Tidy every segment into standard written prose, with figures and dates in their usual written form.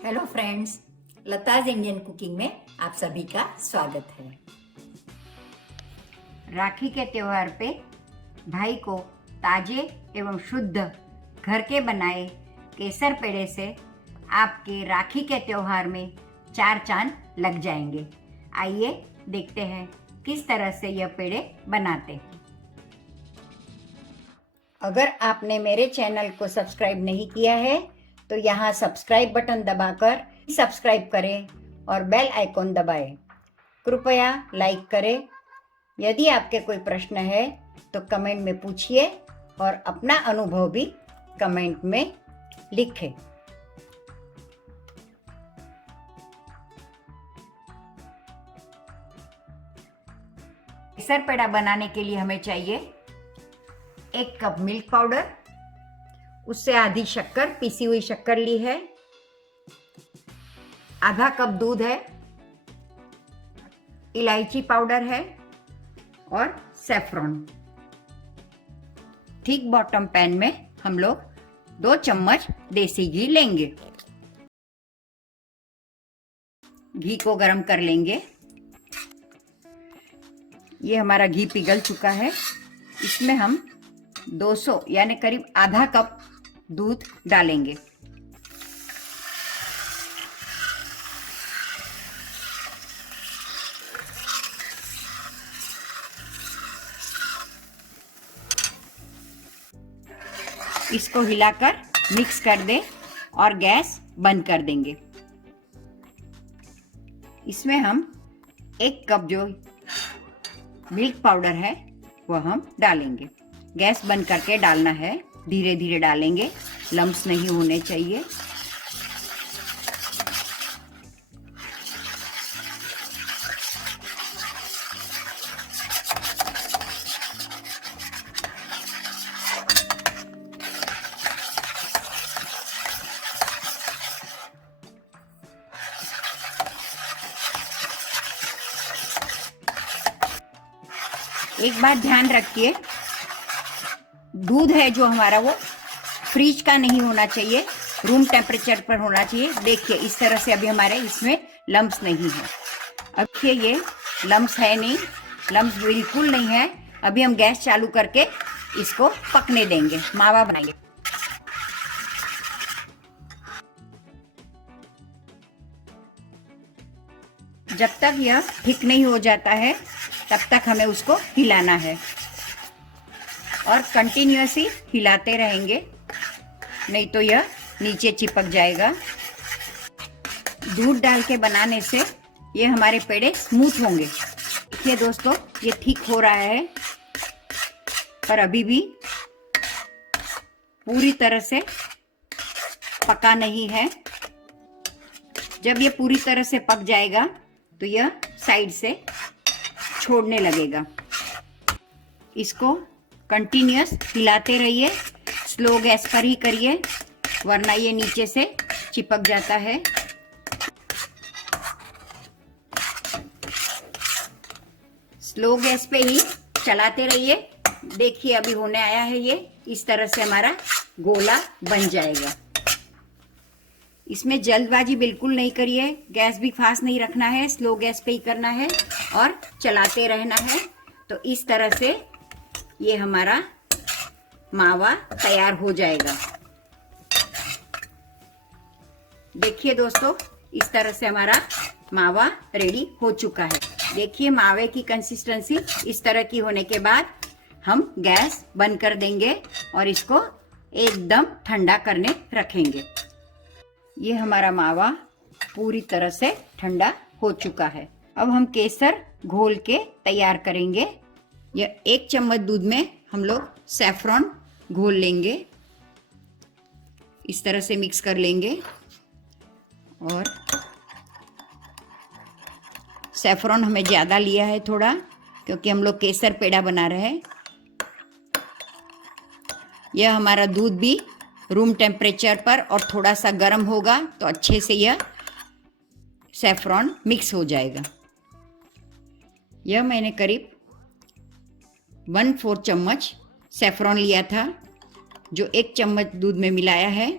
Hello friends, Lata's Indian cooking में आप सभी का स्वागत है। राखी के त्योहार पे भाई को ताजे एवं शुद्ध घर के बनाए केसर पेड़े से आपके राखी के त्योहार में चार चांद लग जाएंगे। आइए देखते हैं किस तरह से यह पेड़े बनाते हैं। अगर आपने मेरे चैनल को सब्सक्राइब नहीं किया है तो यहाँ सब्सक्राइब बटन दबाकर सब्सक्राइब करें और बेल आइकॉन दबाएं। कृपया लाइक करें। यदि आपके कोई प्रश्न है तो कमेंट में पूछिए और अपना अनुभव भी कमेंट में लिखें। केसर पेड़ा बनाने के लिए हमें चाहिए 1 कप मिल्क पाउडर, उससे आधी शक्कर, पीसी हुई शक्कर ली है, आधा कप दूध है, इलायची पाउडर है और सैफरॉन। थिक बॉटम पैन में हम लोग 2 चम्मच देसी घी लेंगे। घी को गरम कर लेंगे। ये हमारा घी पिघल चुका है। इसमें हम 200 यानी करीब आधा कप दूध डालेंगे। इसको हिलाकर मिक्स कर दें और गैस बंद कर देंगे। इसमें हम 1 कप जो मिल्क पाउडर है वो हम डालेंगे। गैस बंद करके डालना है, धीरे धीरे डालेंगे, लम्स नहीं होने चाहिए। एक बात ध्यान रखिए, दूध है जो हमारा वो फ्रिज का नहीं होना चाहिए, रूम टेम्परेचर पर होना चाहिए। देखिए इस तरह से अभी हमारे इसमें लम्स नहीं है। अब ये लम्स है नहीं, लम्स बिल्कुल नहीं है। अभी हम गैस चालू करके इसको पकने देंगे, मावा बनाएंगे। जब तक यह ठीक नहीं हो जाता है तब तक हमें उसको हिलाना है और कंटिन्यूअसली हिलाते रहेंगे, नहीं तो यह नीचे चिपक जाएगा। दूध डाल के बनाने से ये हमारे पेड़े स्मूथ होंगे। देखिए दोस्तों, ये ठीक हो रहा है, पर अभी भी पूरी तरह से पका नहीं है। जब ये पूरी तरह से पक जाएगा तो यह साइड से छोड़ने लगेगा। इसको कंटिन्यूअस हिलाते रहिए, स्लो गैस पर ही करिए, वरना ये नीचे से चिपक जाता है। स्लो गैस पे ही चलाते रहिए। देखिए अभी होने आया है, ये इस तरह से हमारा गोला बन जाएगा। इसमें जल्दबाजी बिल्कुल नहीं करिए, गैस भी फास्ट नहीं रखना है, स्लो गैस पे ही करना है और चलाते रहना है। तो इस तरह से ये हमारा मावा तैयार हो जाएगा। देखिए दोस्तों, इस तरह से हमारा मावा रेडी हो चुका है। देखिए मावे की कंसिस्टेंसी इस तरह की होने के बाद हम गैस बंद कर देंगे और इसको एकदम ठंडा करने रखेंगे। ये हमारा मावा पूरी तरह से ठंडा हो चुका है। अब हम केसर घोल के तैयार करेंगे। यह 1 चम्मच दूध में हम लोग सैफरॉन घोल लेंगे, इस तरह से मिक्स कर लेंगे। और सैफरॉन हमें ज़्यादा लिया है थोड़ा, क्योंकि हम लोग केसर पेड़ा बना रहे हैं। यह हमारा दूध भी रूम टेम्परेचर पर और थोड़ा सा गर्म होगा तो अच्छे से यह सैफरॉन मिक्स हो जाएगा। यह मैंने करीब 1/4 चम्मच सैफरॉन लिया था, जो 1 चम्मच दूध में मिलाया है।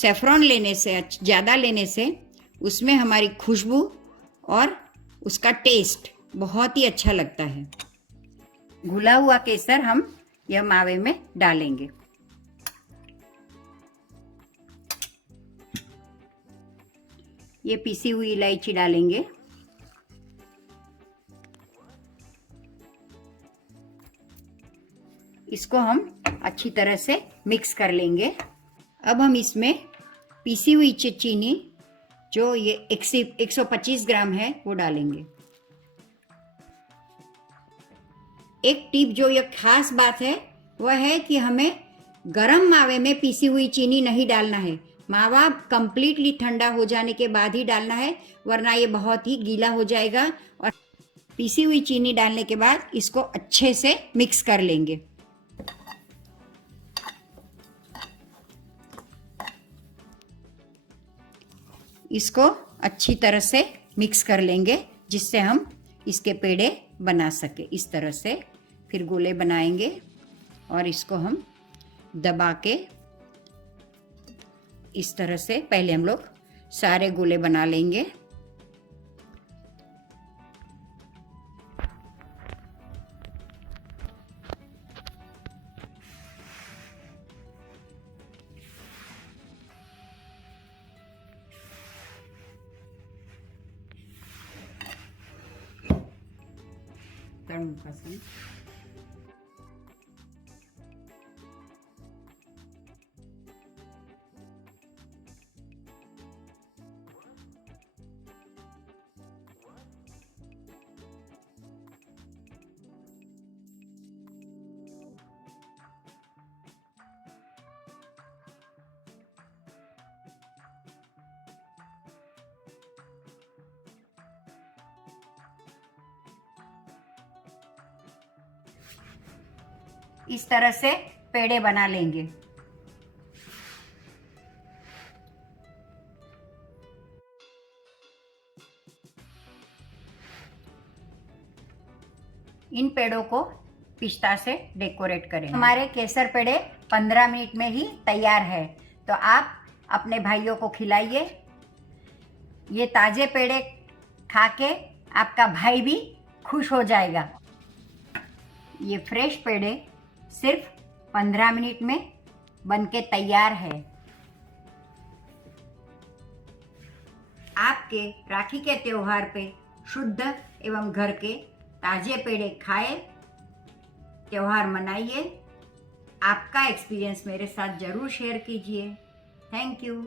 सेफ्रॉन लेने से, ज़्यादा लेने से उसमें हमारी खुशबू और उसका टेस्ट बहुत ही अच्छा लगता है। घुला हुआ केसर हम यह मावे में डालेंगे। ये पीसी हुई इलायची डालेंगे। इसको हम अच्छी तरह से मिक्स कर लेंगे। अब हम इसमें पीसी हुई चीनी, जो ये 125 ग्राम है, वो डालेंगे। एक टिप, जो ये खास बात है, वह है कि हमें गरम मावे में पीसी हुई चीनी नहीं डालना है। मावा कंप्लीटली ठंडा हो जाने के बाद ही डालना है, वरना ये बहुत ही गीला हो जाएगा। और पीसी हुई चीनी डालने के बाद इसको अच्छे से मिक्स कर लेंगे। इसको अच्छी तरह से मिक्स कर लेंगे, जिससे हम इसके पेड़े बना सके। इस तरह से फिर गोले बनाएंगे और इसको हम दबा के इस तरह से पहले हम लोग सारे गोले बना लेंगे। इस तरह से पेड़े बना लेंगे। इन पेड़ों को पिस्ता से डेकोरेट करें। हमारे केसर पेड़े 15 मिनट में ही तैयार है, तो आप अपने भाइयों को खिलाइए। ये ताजे पेड़े खा के आपका भाई भी खुश हो जाएगा। ये फ्रेश पेड़े सिर्फ 15 मिनट में बनके तैयार है। आपके राखी के त्योहार पे शुद्ध एवं घर के ताजे पेड़े खाए, त्योहार मनाइए। आपका एक्सपीरियंस मेरे साथ जरूर शेयर कीजिए। Thank you.